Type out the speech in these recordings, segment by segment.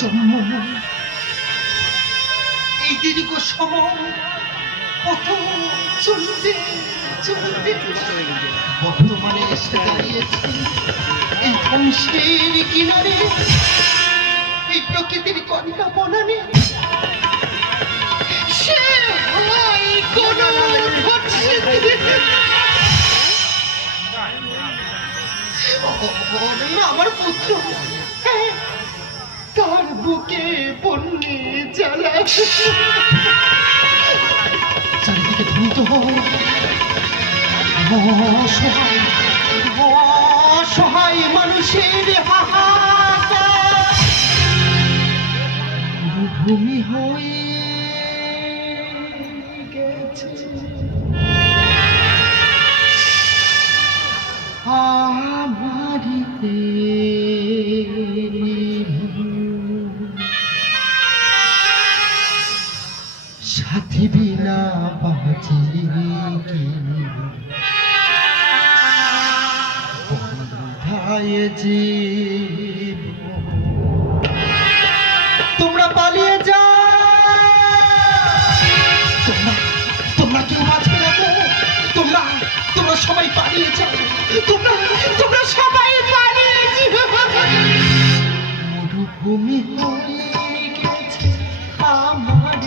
জন্ম এই দীর্ঘ সময় কত চলতে চলতে বর্তমানে এসে দাঁড়িয়েছে এই ধ্বংসের কিনারে, এই প্রকৃতির কন্যা বনানে। সে হয় কোন আমার পুত্র, তার বুকে বন্যে জ্বালা, চারিদিকে ধ্বনিত অসহায় অসহায় মানুষের হাহাকার, ভূমি হয়ে গেছে আমারিতে। সাথী বিনা বাঁচি কি বন্ধায় জীব, তোমরা পালিয়ে যাও, তোমরা কেউ বাঁচবে না, তোমরা তোমরা সবাই পালিয়ে যাও, তোমরা তোমরা সবাই পালিয়ে যাও। মরুভূমি হয়ে গেছে আমার,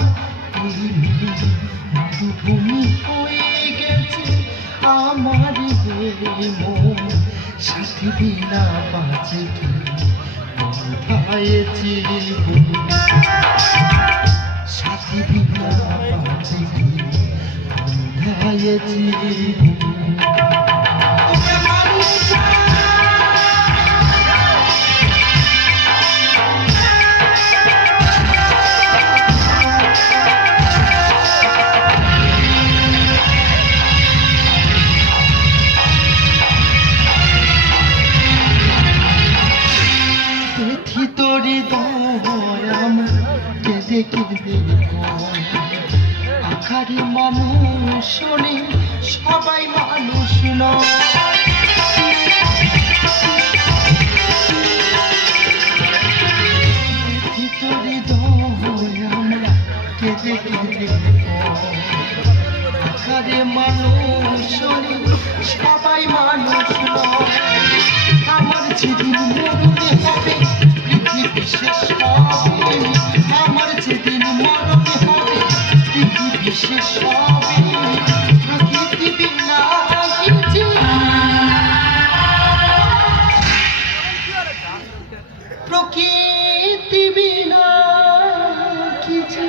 মরুভূমি হয়ে গেছে আমার মন, সাথী বিনা বাঁচে কি বন্ধায় জীবন, সাথী বিনা বাঁচে কি বন্ধায় জীবন। আখারি মানুষ শোনে সবাই মানুষ নয়, ভিতরে আমরা কেঁদে কেঁদে আখারি মানুষ শোনে সবাই মানুষ নয়। আমার যেদিন মরতে হবে পৃথিবী শেষ হবে, আমার যেদিন মরতে হবে পৃথিবী শেষ হবে, প্রকৃতি বিনা কিছু, প্রকৃতি বিনা কিছু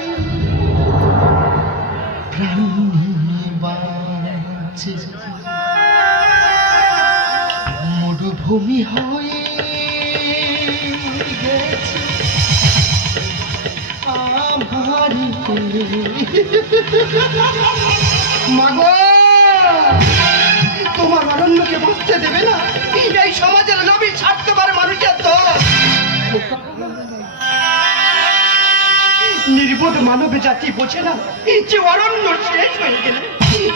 প্রাণী বাঁচে, মরুভূমি হয়ে গেছে আমারি। মাগো, তোমার অরণ্যকে বাঁচতে দেবে না এই সমাজের নবী স্বার্থপর মানুষের দল, নির্বোধ মানব জাতি বোঝে না যে অরণ্য শেষ হয়ে গেলে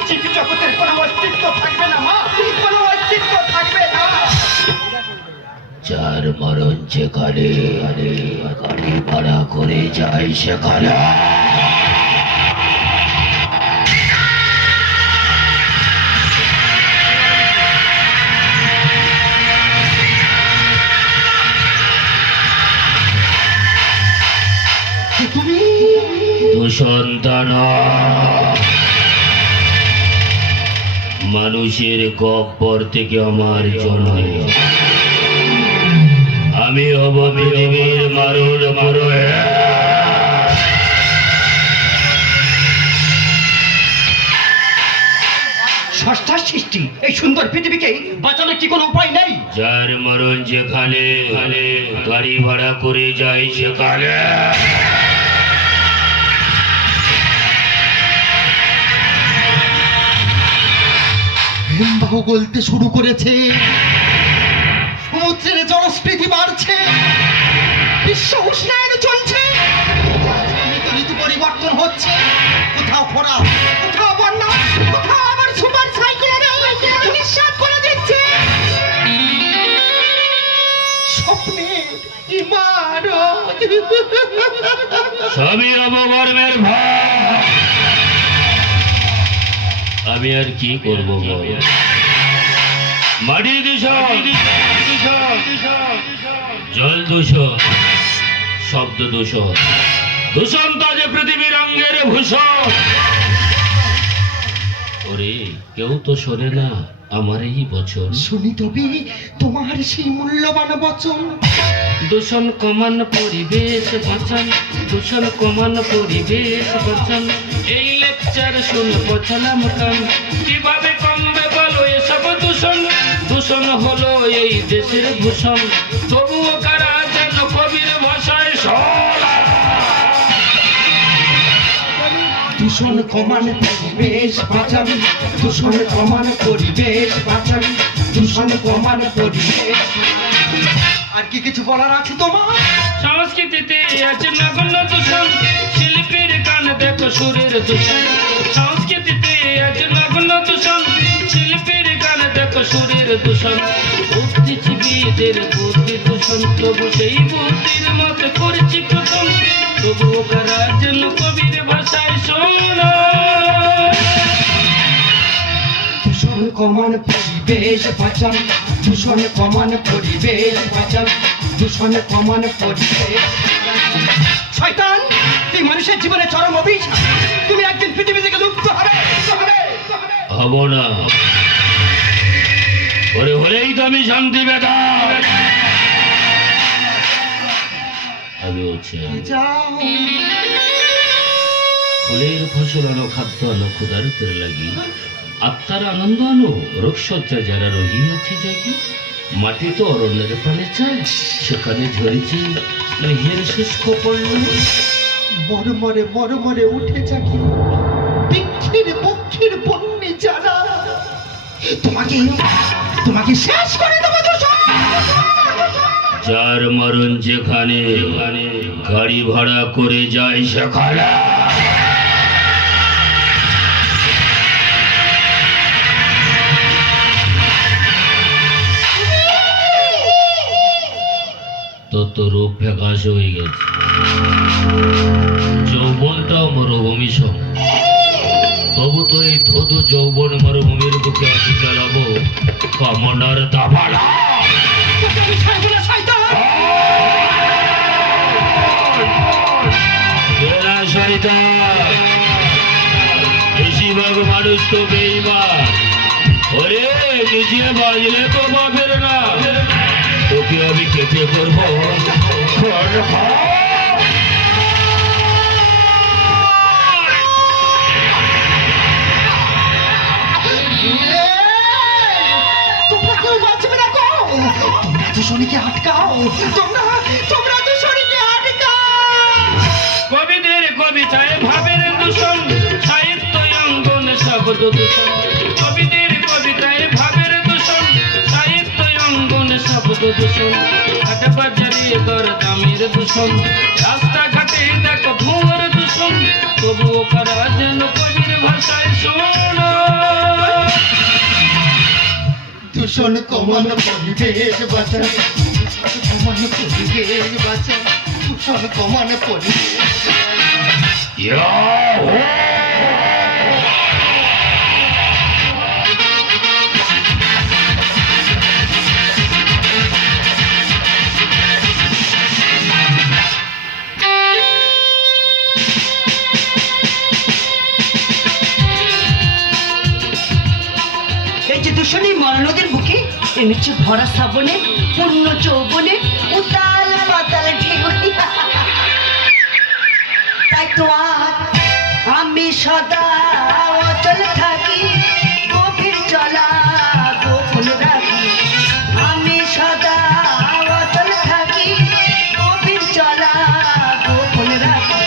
জীবী জগতের কোনো অস্তিত্ব থাকবে না, মা কোনো অস্তিত্ব থাকবে না। যার মরণ যেখানে গাড়ি ভাড়া করে যায় সেখানে, দুঃসন্তান মানুষের গহ্বর থেকে আমার জন্ম, আমি হব পৃথিবীর মারুর মরুয়ে। ষষ্ঠার সৃষ্টি এই সুন্দর পৃথিবীকে বাঁচানোর কি কোনো উপায় নেই? যার মরণ যেখানে গাড়ি ভাড়া করে যায় সেখানে, হিমবাহ গলতে শুরু করেছে, সমুদ্রের জলস্ফীতি বাড়ছে, বিশ্ব উষ্ণায়ন চলছে, ঋতু পরিবর্তন হচ্ছে, কোথাও খরা, কোথাও বন্যা, কোথাও আবার সুপার সাইক্লোন। ইমারত। সবই অবগর্বের ভাব। আমি আর কি করব বল? মাটি দূষণ, জল দূষণ, শব্দ দূষণ, দূষণ তো যে পৃথিবীর অঙ্গের ভূষণ। ওরে কেউ তো শোনে না আমার এই বচন। শুনি তবে তোমার সেই মূল্যবান বচন। দূষণ কমান পরিবেশ বাঁচান, দূষণ কমান পরিবেশ বাঁচান। এই লেকচার শুনে পছলাম কান, কিভাবে কমবে বলো এসব দূষণ? দূষণ হলো এই দেশের ভূষণ, তবুও কারা যেন কবির ভাষায় শোনা। দূষণ কমান পরিবেশ বাঁচান, দূষণ কমান পরিবেশ বাঁচান, দূষণ কমান পরিবেশ। আর কি কিছু বলার আছে তোমার? সংস্কৃতিতে আছে নগণ্য দূষণ, শিল্পীর গান দেখো সুরের দূষণ। সংস্কৃতিতে আছে নগণ্য দূষণ, শিল্পীর গান দেখো সুরের দূষণ। বুদ্ধিজীবীদের বুদ্ধি দূষণ, তবু সেই বুদ্ধির মতো করছি প্রথম। তবুও কারা যেন কবির ভাষায় শোনা। দূষণ কমান পরিবেশ বাঁচান, দূষণ কমান পরিবেশ বাঁচান, দূষণ কমান পরিবেশ। শয়তান, তুই মানুষের জীবনে চরম অভিশাপ। তুমি একদিন পৃথিবী থেকে লুপ্ত হবে। হব না, ওরে হলেই তো আমি শান্তি বেকার। আমি বলছি যাও ফুলের ফসল আনো, খাদ্য আনো, ক্ষুধার্তের লাগি। আত্মার আনন্দ আনো, রোগসজ্জা যারা রহিয়াছে জাগি। মাটি তো অরণ্যের পানে চায়, সেখানে ঝরেছি স্নেহের শুষ্ক পড়ল। মরমরে মরমরে উঠে যাকি বৃক্ষের বক্ষের বন্যে যারা। তোমাকে তোমাকে শেষ করে দেবো। যার মরণ যেখানে, গাড়ি ভাড়া করে যায় সেখানে। তো রূপ ফ্যাকাশ হয়ে গেছে, যৌবনটাও মরুভূমি সম। তবু তো এই ধুধু যৌবন মরুভূমির বুকে আমি চালাবো কামনার দাবালা। বেশিরভাগ মানুষ তো বেঈমান। ওরে নিজে বাজলে তো বাপের না, তোকে আমি কেটে করবো। তোমরা কেউ বাঁচবে না গো। তোমরা দূষণীকে আটকাও, তোমরা তোমরা দূষণীকে আটকাও। কবিদের কবিতায় ভাবের দূষণ, সাহিত্য অঙ্গন শব্দ দূষণ। কবিদের কবিতায় ভাবের দূষণ, সাহিত্য অঙ্গন শব্দ দূষণ। হাটে বাজারে দর দামের দূষণ, রাস্তাঘাটে দেখো ধোঁয়ার দূষণ। তবুও কারা যেন কবির ভাষায় শোনা। দূষণ কমান পরিবেশ বাঁচান, কমান পরিবেশ বাঁচান, দূষণ কমান পরিবেশ। এই যে দূষণী মরা নদীর বুকে এনেছে ভরা শ্রাবণে, পূর্ণ যৌবনে, উতাল পাতাল ঢেউয়ে। তাই তো আজ আমি সদা অচল থাকি, গভীর চলা গোপন রাখি। আমি সদা অচল থাকি, গভীর চলা গোপন রাখি।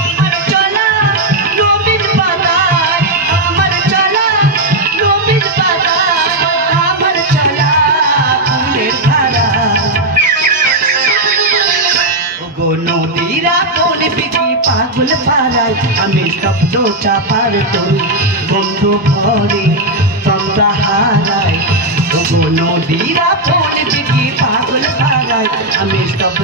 আমার চলা নবীন পাতায়, আমার চলা নবীন পাতায়, আমার চলা ফুলের ধারা। ওগো নদীরা বলবি কি পাগল পাড়ায়, আমি শব্দ চাপার তরু বন্ধু ঘরে তন্ত্র হারায়। ওগো নদীরা বলবি কি পাগল পাড়ায়, আমি শব্দ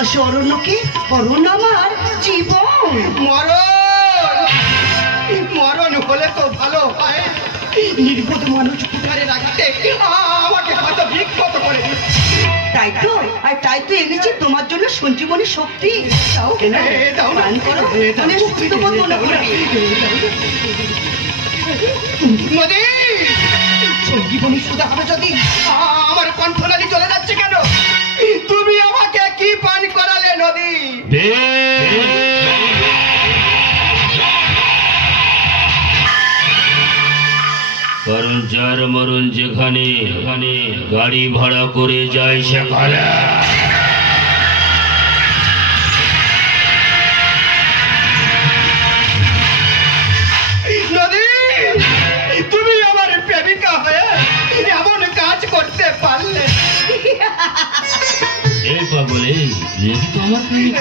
ভালোবাসো অরণ্যকে, অরণ্য আমার জীবন। মরণ হলে তো ভালো হয়। নির্বোধ মানুষ কুঠারে রাখতে আমাকে কত বিক্ষত করে দিচ্ছে। তাই তো, আর তাই তো এনেছি তোমার জন্য সঞ্জীবনী শক্তি। দাও দাও না। পান করো, মনে সুস্থ বোধ মনে করবে। নদী সঞ্জীবনী সুধা হবে যদি আমার কণ্ঠনালী চলে যাচ্ছে কেন? তুমি আমাকে কি পান করালে নদী? কারণ যার মরণ যেখানে গাড়ি ভাড়া করে যায় সেখানে। নদী তুমি আমার প্রেমিকা হয়ে এমন কাজ করতে পারলে? এই পাগল, এই নদী তো আমার প্রেমিকা।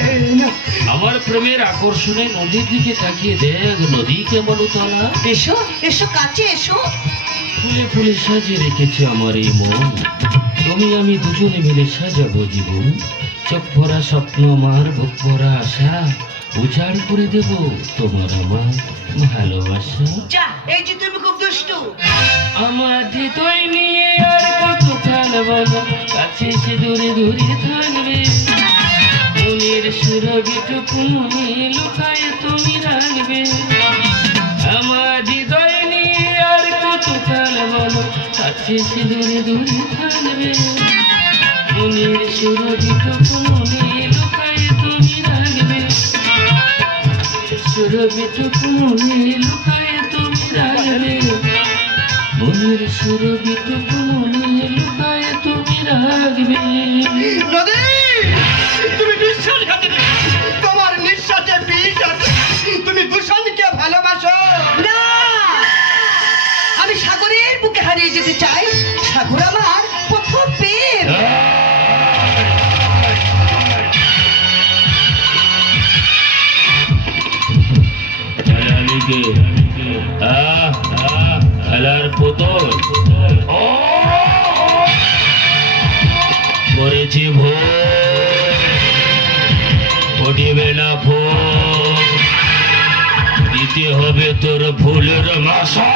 আমার প্রেমের আকর্ষণে নদীর দিকে তাকিয়ে দেখ, নদী কেমন উতলা। এসো এসো কাছে এসো। ফুলে ফুলে সাজিয়ে রেখেছে আমার এই মন। তুমি আমি দুজনে মিলে সাজাবো জীবন। চোখ ভরা স্বপ্ন আমার, বুক ভরা আশা, উজাড় করে দেব তোমার আমার ভালোবাসা। যা, এই যে তুমি খুব দুষ্টু। আমার হৃদয় নিয়ে আর কত কাল বলো, কাছে সে দূরে দূরে থাকবে। মনের সুরভিটুকু মনে লুকায় তুমি রাখবে। আমার হৃদয় নিয়ে আর কত কাল বলো, কাছে সে দূরে দূরে থাকবে। মনের সুরভিটুকু মনে লুকায় তুমি রাখবে। সুরভিটুকু মনে লুকায় তুমি রাখবে। মনের সুরভিটুকু মনে লুকায় তুমি রাখবে। নদী তুমি বিশ্বাসঘাতী, তোমার নিঃশ্বাসে বিষ আছে। তুমি দূষণকে ভালোবাসো না, আমি সাগরের বুকে হারিয়ে যেতে চাই। সাগর আমার প্রথম প্রেম। খেলার পুতুল করেছি ভোর, ফুটিবে না ফুল, দিতে হবে তোর ফুলের মাসা।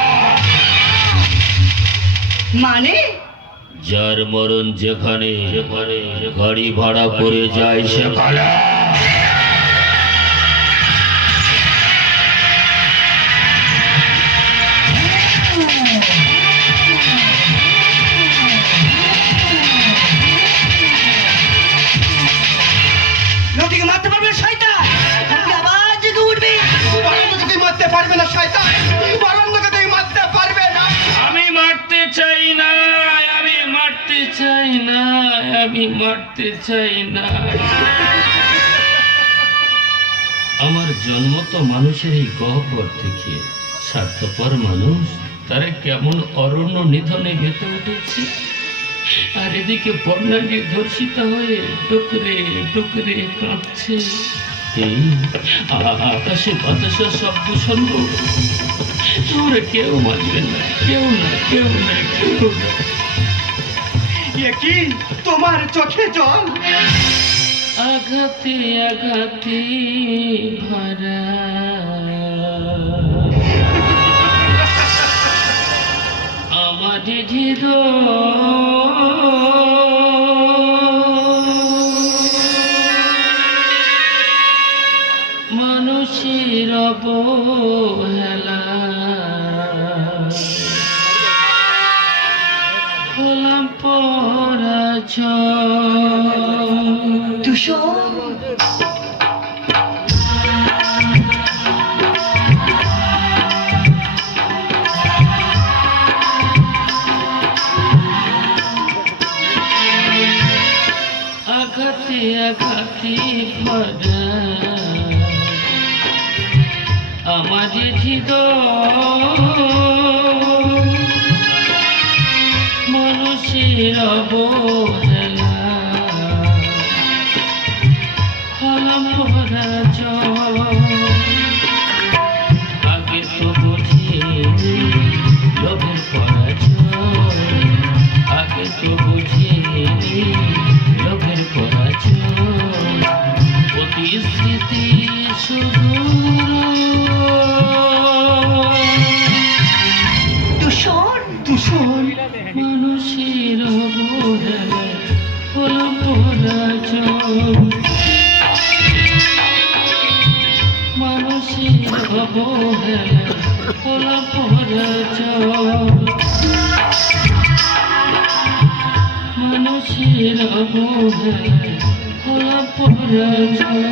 মানে যার মরণ যেখানে গাড়ি ভাড়া করে যায় সেখানে। নদীকে মারতে পারবে শয়তান, নদী আবার জেগে উঠবে। অরণ্যকে তুমি মারতে পারবে না শয়তান, অরণ্যকে তুমি মারতে পারবে না। আমি মারতে চাই না, আমি মারতে চাই না, আমি মারতে চাই না। আমার জন্ম তো মানুষের এই গহ্বর থেকে। স্বার্থপর মানুষ তারা কেমন অরণ্য নিধনে গেঁথে উঠেছে। আর এদিকে বন্যাকে ধর্ষিত হয়ে ডুকরে ডুকরে কাঁপছে। এই আকাশে বাতাসে শব্দ শুনবো, তোমরা কেউ মানবেন না, কেউ না, কেউ না, কেউ না। এ কি তোমার চোখে জল? আঘাতে আঘাতে ভরা আমার মানুষের অবহেলা হলাম পরাজয়। দূষণ আঘাতে আঘাতে ভরা আমার হৃদয় মানুষের অবহেলা হলাম পরাজয়। আগে তো বুঝিনি লোভের পরাজয়, আগে তো বুঝিনি লোভের পরাজয়। অবহেলায় পোলা পরাজয় মানুষের অবহেলায় পোলা পরাজয়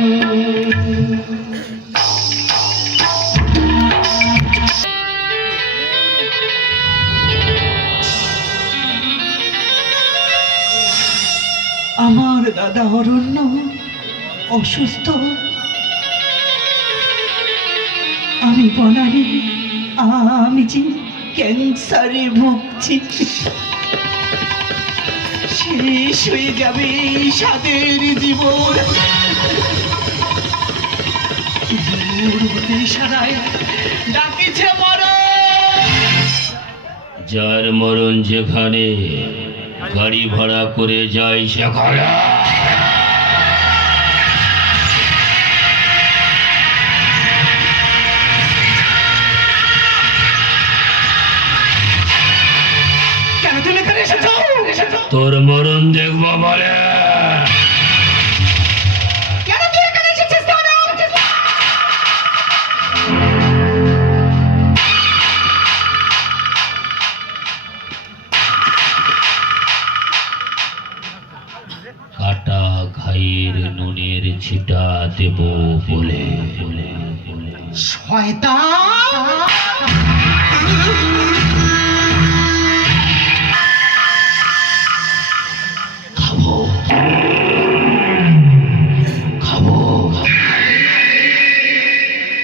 আমার দাদা অরণ্য অসুস্থ, আমি বনানি, আমি যে ক্যান্সারে ভুগছি। শেষ হয়ে যাবে এই সাদের জীবন। ইশারায় ডাকিছে মরণ। যার মরণ যেখানে গাড়ি ভাড়া করে যায় সেখানে কেন তুমি এখানে এসেছো? তোর মরণ দেখবো বলে কেন তুই এখানে এসেছিস দাদা? কাটা ঘাইয়ের নুনের ছিটা দেব বলে শয়তান! খাবো খাবো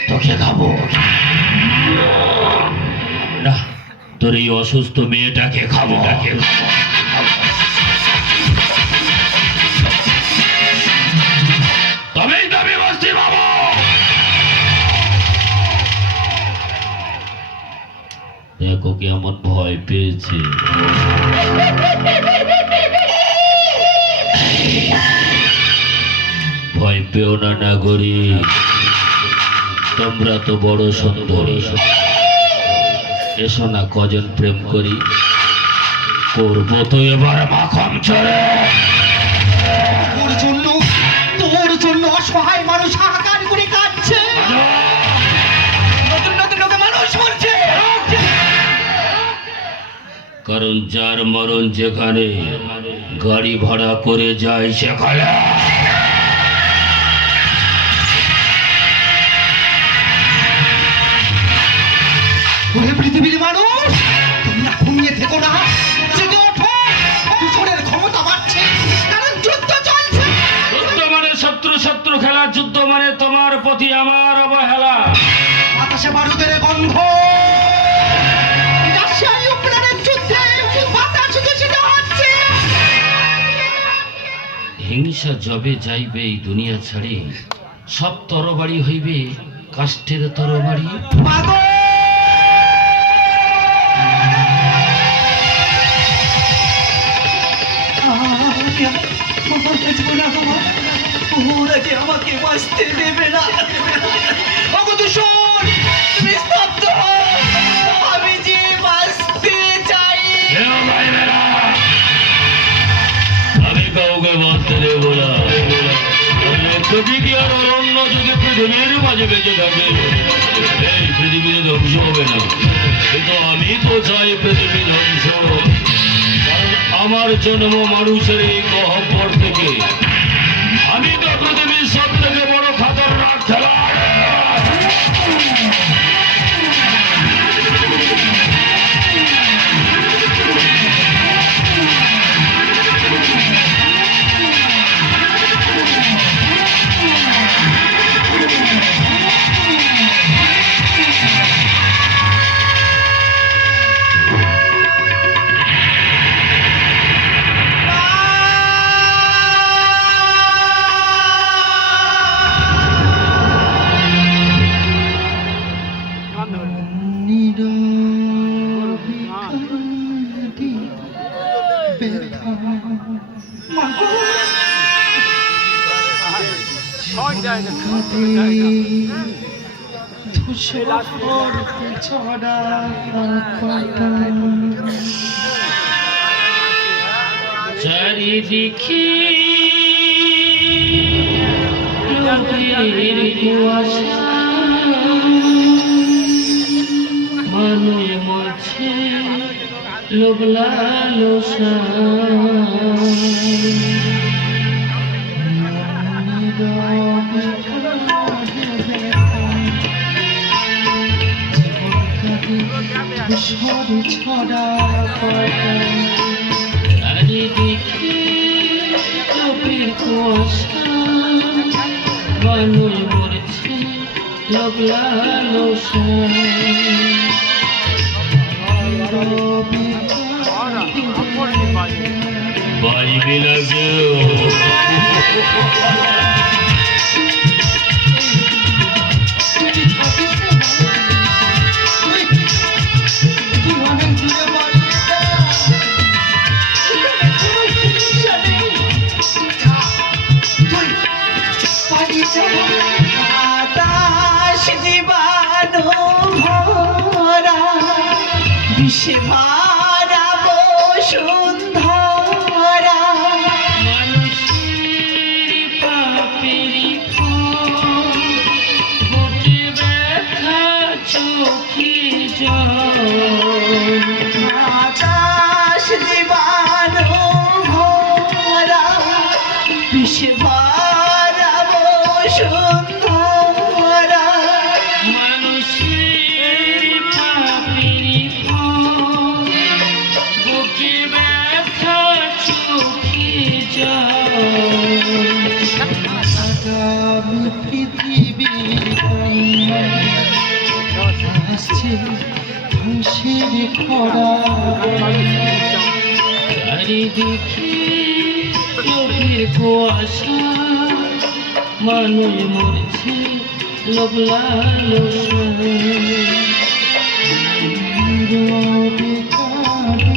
তোকে খাবো না, তোর এই অসুস্থ মেয়েটাকে খাবো তবেই তবে বসছি বাবু। দেখো কেমন ভয় পেয়েছে। ভয় পেও না নাগরিক, তোমরা তো বড় সুন্দরী। এসো না কজন প্রেম করি, করবো তো এবার মাখন চড়ে। তোর জন্য অসহায় মানুষ হাহাকার করে কাঁদছে। নতুন নতুন লোকে মানুষ মরছে। কারণ যার মরণ যেখানে গাড়ি ভাড়া করে যায় সেখানে ওরে পৃথিবীর মানুষ, তোমরা ঘুমিয়ে থেকো না, জেগে ওঠো। দূষণের ক্ষমতা বাড়ছে, কারণ যুদ্ধ চলছে। যুদ্ধ মানে শত্রু শত্রু খেলা, যুদ্ধ মানে তোমার প্রতি আমার অবহেলা। বাতাসে বারুদের গন্ধ, রাশিয়া ইউক্রেনের যুদ্ধে বাতাস দূষিত হচ্ছে। হিংসা যবে যাইবে এই দুনিয়া ছাড়ি, সব তরবারি হইবে কাষ্ঠের তরবারি। পাগল! ওরা যে আমাকে বাঁচতে দেবে না। অবদূষণ, তুমি স্তব্ধ হও। আমি যে বাঁচতে চাই। আমি কাউকে বাঁচতে দেব না। প্রকৃতি আর অরণ্য যদি পৃথিবীর মাঝে বেঁচে থাকে, এই পৃথিবীতে ধ্বংস হবে না। কিন্তু আমি তো চাই পৃথিবী ধ্বংস, কারণ আমার জন্ম মানুষের এই গহ্বর থেকে। আমি তো পৃথিবীর সব থেকে বড় খতরনাক খেলোয়াড়। চারিদিকে কুয়াশা মানুষ মরছে লোক লালসা চারিদিকে লোকের কুয়াশা মানুষ মরছে লোক লালসা বাজবে লাগে বাতাস জীবাণু ভরা বিষে ভরা বসুন্ধরা মানুষের পাপেরই ফল, বুকে ব্যথা চোখে জল। বাতাস জীবাণু ভরা বিষে ভরা বসুন্ধরা মানুষের পাপেরই ফল, বুকে ব্যথা চোখে জল। আগামী পৃথিবীর আসছে ধ্বংসের খরা চারিদিকে লোকের কুয়াশা মানুষ মরছে লোক লালসা নীরবে কাঁদবে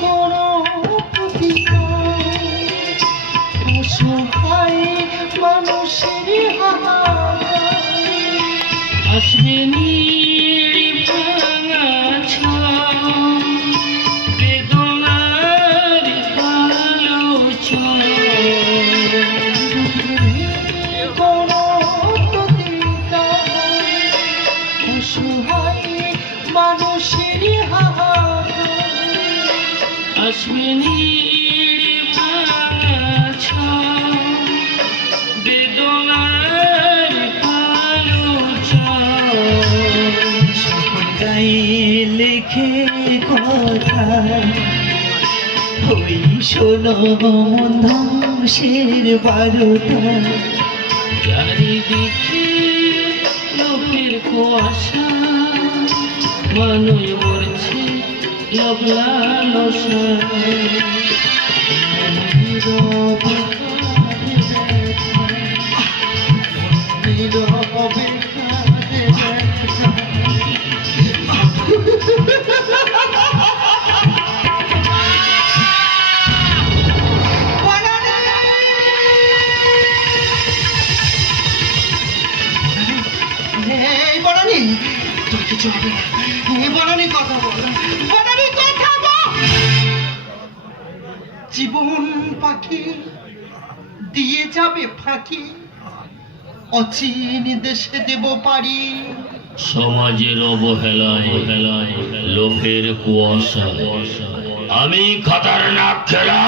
কোনো প্রতিকার অসহায় মানুষের হাহাকার আসবে নীড় ভাঙা ছল, বেদনার কালো ছল। কোনো প্রতিকার অসহায় মানুষের হাহাকার আসবে নীড় ভাঙা ছল, বেদনার কালো ছল। গায়ে লেখে কথা ওই শোনো মন ধ্বংসের বারোটা চারিদিকে লোকের কুয়াশা মানুষ মরছে লোক লালসা নীরবে নীরবে এই বনানি তোর কিছু হবে না এই বনানি কথা বল বনানি কথা বল জীবন পাখি দিয়ে যাবে ফাঁকি অচিন দেশে দেব পারি সমাজের অবহেলায় লোকের কুয়াশা আমি খতরনাক খেলা